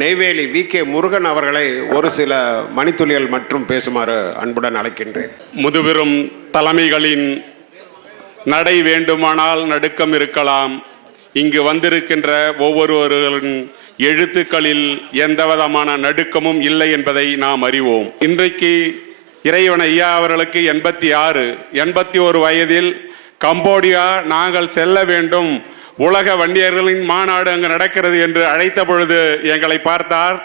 Neyveli we. K. Murugan அவர்களை ஒரு சில மணித்துளிகள் மற்றும் பேசுமாறு அன்புடன் அழைக்கின்றேன். முதுபெரும் தலைமைகளின் நடை வேண்டுமானால் நடுக்கம் இருக்கலாம். இங்கு வந்திருக்கின்ற ஒவ்வொருவர்களின் எழுத்துக்களில் எந்தவிதமான நடுக்கமும் இல்லை என்பதை நாம் அறிவோம். இன்றைக்கு இறைவன் ஐயா அவர்களுக்கு எண்பத்தி ஆறு எண்பத்தி ஒரு வயதில் கம்போடியா நாங்கள் செல்ல வேண்டும் உலக வண்டியர்களின் மாநாடு அங்கு நடக்கிறது என்று அழைத்த பொழுது எங்களை பார்த்தார்.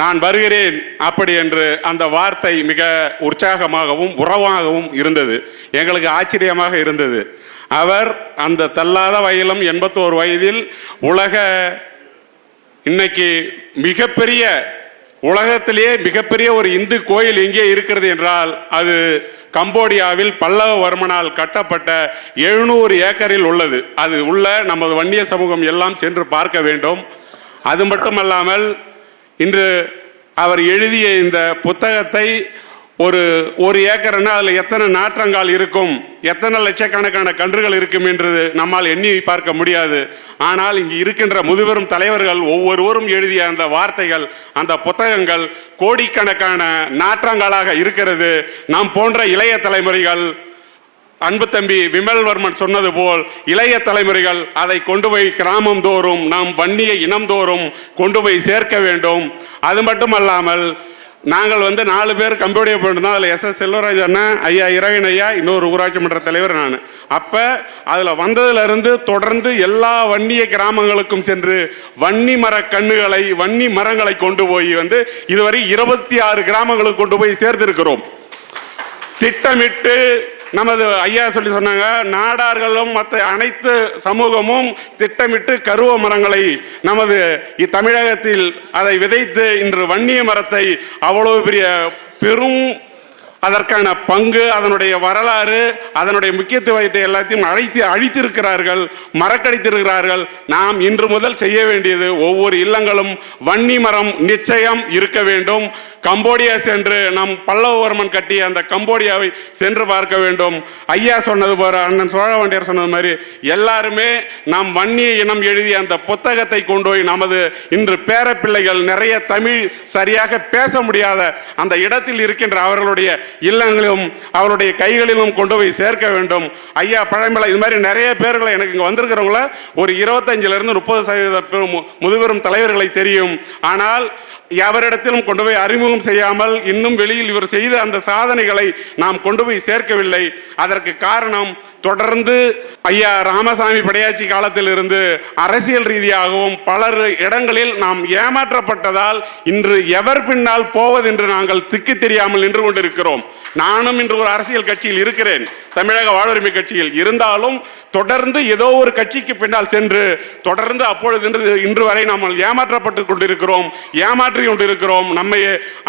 நான் வருகிறேன் அப்படி என்று அந்த வார்த்தை மிக உற்சாகமாகவும் உறவாகவும் இருந்தது. எங்களுக்கு ஆச்சரியமாக இருந்தது. அவர் அந்த தள்ளாத வயலும் எண்பத்தோரு வயதில் உலக இன்னைக்கு மிகப்பெரிய உலகத்திலேயே மிகப்பெரிய ஒரு இந்து கோயில் எங்கே இருக்கிறது என்றால் அது கம்போடியாவில் பல்லவவர்மனால் கட்டப்பட்ட எழுநூறு ஏக்கரில் உள்ளது. அது உள்ள நமது வன்னிய சமூகம் எல்லாம் சென்று பார்க்க வேண்டும். அது மட்டுமல்லாமல் இன்று அவர் எழுதிய இந்த புத்தகத்தை ஒரு ஒரு ஏக்கர்னா அதில் எத்தனை நாற்றங்கால் இருக்கும்? எத்தனை லட்சக்கணக்கான கன்றுகள் இருக்கும் என்று நம்மால் எண்ணி பார்க்க முடியாது. ஆனால் இங்கு இருக்கின்ற முதுபெரும் தலைவர்கள் ஒவ்வொருவரும் எழுதிய அந்த வார்த்தைகள் அந்த புத்தகங்கள் கோடிக்கணக்கான நாற்றங்காலாக இருக்கிறது. நாம் போன்ற இளைய தலைமுறைகள் அன்பு தம்பி விமல்வர்மன் சொன்னது போல் இளைய தலைமுறைகள் அதை கொண்டு போய் கிராமம் தோறும் நாம் வன்னிய இனம் தோறும் கொண்டு போய் சேர்க்க வேண்டும். அது மட்டுமல்லாமல் நாங்கள் வந்து நாலு பேர் கம்பெனியை போயிருந்தோம் அதில் எஸ் எஸ் செல்வராஜ் அண்ணன் ஐயா இரவின் ஐயா இன்னொரு ஊராட்சி மன்ற தலைவர் நான். அப்போ அதில் வந்ததுலேருந்து தொடர்ந்து எல்லா வன்னிய கிராமங்களுக்கும் சென்று வன்னி மர கண்ணுகளை வன்னி மரங்களை கொண்டு போய் வந்து இதுவரை இருபத்தி ஆறு கிராமங்களுக்கு கொண்டு போய் சேர்த்திருக்கிறோம். திட்டமிட்டு நமது ஐயா சொல்லி சொன்னாங்க நாடார்களும் மற்ற அனைத்து சமூகமும் திட்டமிட்டு கருவ மரங்களை நமது தமிழகத்தில் அதை விதைத்து இன்று வன்னிய மரத்தை அவ்வளவு பெரிய பெரும் அதற்கான பங்கு அதனுடைய வரலாறு அதனுடைய முக்கியத்துவத்தை எல்லாத்தையும் அழைத்து அழித்திருக்கிறார்கள் மறக்கடித்திருக்கிறார்கள். நாம் இன்று முதல் செய்ய வேண்டியது ஒவ்வொரு இல்லங்களும் வன்னி மரம் நிச்சயம் இருக்க வேண்டும். கம்போடியா சென்று நம் பல்லவவர்மன் கட்டிய அந்த கம்போடியாவை சென்று பார்க்க வேண்டும். ஐயா சொன்னது போற அண்ணன் சோழவண்டியர் சொன்னது மாதிரி எல்லாருமே நாம் வன்னிய இனம் எழுதிய அந்த புத்தகத்தை கொண்டு போய் நமது இன்று பேரப்பிள்ளைகள் நிறைய தமிழ் சரியாக பேச முடியாத அந்த இடத்தில் இருக்கின்ற அவர்களுடைய இல்லங்களிலும் அவருடைய கைகளிலும் கொண்டு போய் சேர்க்க வேண்டும். ஐயா பழமலை இது மாதிரி நிறைய பேர்களை எனக்கு இங்கே வந்திருக்கிறவங்கள ஒரு இருபத்தஞ்சில இருந்து முப்பது சதவீத முதுபெரும் தலைவர்களை தெரியும். ஆனால் எவரிடத்திலும் கொண்டு போய் அறிமுகம் செய்யாமல் இன்னும் வெளியில் இவர் செய்த அந்த சாதனைகளை நாம் கொண்டு போய் சேர்க்கவில்லை. அதற்கு காரணம் தொடர்ந்து ஐயா ராமசாமி படையாட்சி காலத்தில் இருந்து அரசியல் ரீதியாகவும் பலர் இடங்களில் நாம் ஏமாற்றப்பட்டதால் இன்று எவர் பின்னால் போவதென்று நாங்கள் திக்கு தெரியாமல் நின்று கொண்டிருக்கிறோம். நானும் இன்று ஒரு அரசியல் கட்சியில் இருக்கிறேன். தமிழக வாழ்வுரிமை கட்சியில் இருந்தாலும் தொடர்ந்து ஏதோ ஒரு கட்சிக்கு பின்னால் சென்று தொடர்ந்து அப்பொழுது இன்று இன்று வரை நாம் ஏமாற்றப்பட்டு கொண்டிருக்கிறோம் ஏமாற்றி கொண்டிருக்கிறோம். நம்மை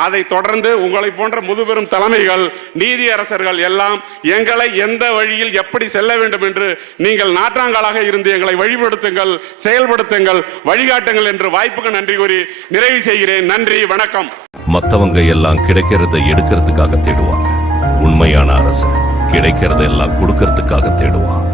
அதை தொடர்ந்து உங்களை போன்ற முதுபெரும் தலைமைகள் நீதியரசர்கள் எல்லாம் எங்களை எந்த வழியில் எப்படி செல்ல வேண்டும் என்று நீங்கள் நாற்றாங்காலாக இருந்து எங்களை வழிபடுத்துங்கள் செயல்படுத்துங்கள் வழிகாட்டுங்கள் என்று வாய்ப்புக்கு நன்றி கூறி நிறைவு செய்கிறேன். நன்றி வணக்கம். மத்தவங்க எல்லாம் கிடைக்கிறத எடுக்கிறதுக்காக தேடும் தேடுவாங்க உண்மையான அரசு கிடைக்கிறதெல்லாம் கொடுக்கறதுக்காக தேடுவான்.